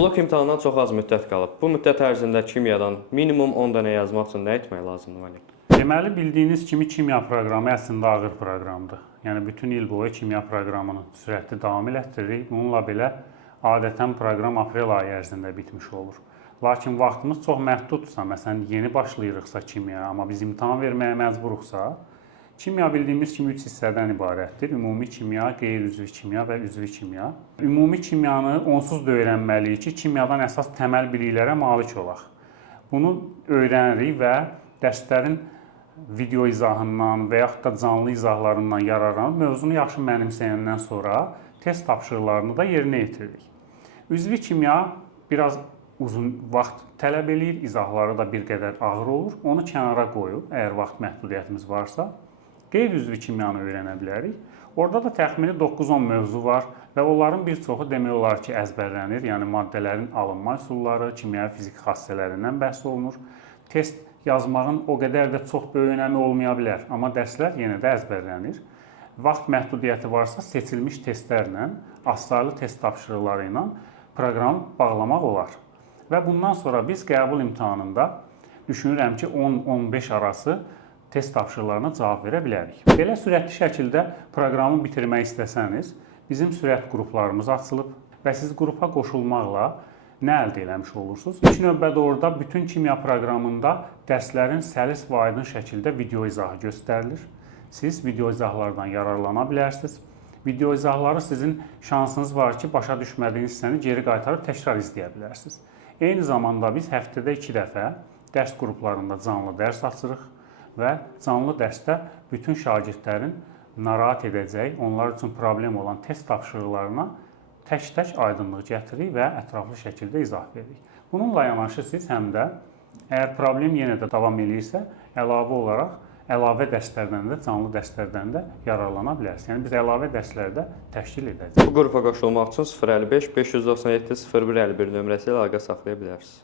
Blok imtahandan çox az müddət qalıb. Bu müddət ərzində kimyadan minimum 10 dənə yazmaq üçün nə etmək lazımdır, Vali? Deməli, bildiyiniz kimi kimya proqramı əslində ağır proqramdır. Yəni, bütün il boyu kimya proqramını sürətli davam elətdiririk. Bununla belə, adətən proqram aprel ayı ərzində bitmiş olur. Lakin vaxtımız çox məhdudsa, məsələn, yeni başlayırıqsa kimya, amma biz imtahan verməyə məcburuqsa, kimya bildiyimiz kimi 3 hissədən ibarətdir. Ümumi kimya, qeyri-üzvi kimya və üzvi kimya. Ümumi kimyanı onsuz da öyrənməliyik ki, kimyadan əsas təməl biliklərə malik olaq. Bunu öyrənirik və dərslərin video izahından və yaxud da canlı izahlarından yararlanıb mövzunu yaxşı mənimsəyəndən sonra test tapşırıqlarını da yerinə yetiririk. Üzvi kimya biraz uzun vaxt tələb eləyir, izahları da bir qədər ağır olur. Onu kənara qoyub, əgər vaxt məhdudiyyətimiz varsa, qeyri-üzvi kimyanı öyrənə bilərik. Orada da təxmini 9-10 mövzu var və onların bir çoxu demək olar ki, əzbərlənir. Yəni, maddələrin alınma üsulları, kimya fiziki xassələrindən bəhs olunur. Test yazmağın o qədər də çox böyük önəmi olmaya bilər, amma dərslər yenə də əzbərlənir. Vaxt məhdudiyyəti varsa, seçilmiş testlərlə, astarlı test tapşırıqları ilə proqramı bağlamaq olar. Və bundan sonra biz qəbul imtahanında düşünürəm ki, 10-15 arası test tapşırıqlarına cavab verə bilərik. Belə sürətli şəkildə proqramı bitirmək istəsəniz, bizim sürət qruplarımız açılıb və siz qrupa qoşulmaqla nə əldə eləmiş olursunuz? İlk növbədə orada bütün kimya proqramında dərslərin səlis və aydın şəkildə video izahı göstərilir. Siz video izahlardan yararlana bilərsiniz. Video izahları sizin şansınız var ki, başa düşmədiyiniz hissəni geri qaytarıb təkrar izləyə bilərsiniz. Eyni zamanda biz həftədə 2 dəfə dərs qruplarında canlı dərs açırıq və canlı dərsdə bütün şagirdlərin narahat edəcək, onlar üçün problem olan test tapşırıqlarına tək-tək aydınlıq gətiririk və ətraflı şəkildə izah veririk. Bununla yanaşı siz həm də, əgər problem yenə də davam edirsə, əlavə dərslərdən də, canlı dərslərdən də yararlana bilərsiniz. Yəni, biz əlavə dərslərdə təşkil edəcəyik. Bu qrupa qoşulmaq üçün 055 597 0151 nömrəsi ilə əlaqə saxlaya bilərsiniz.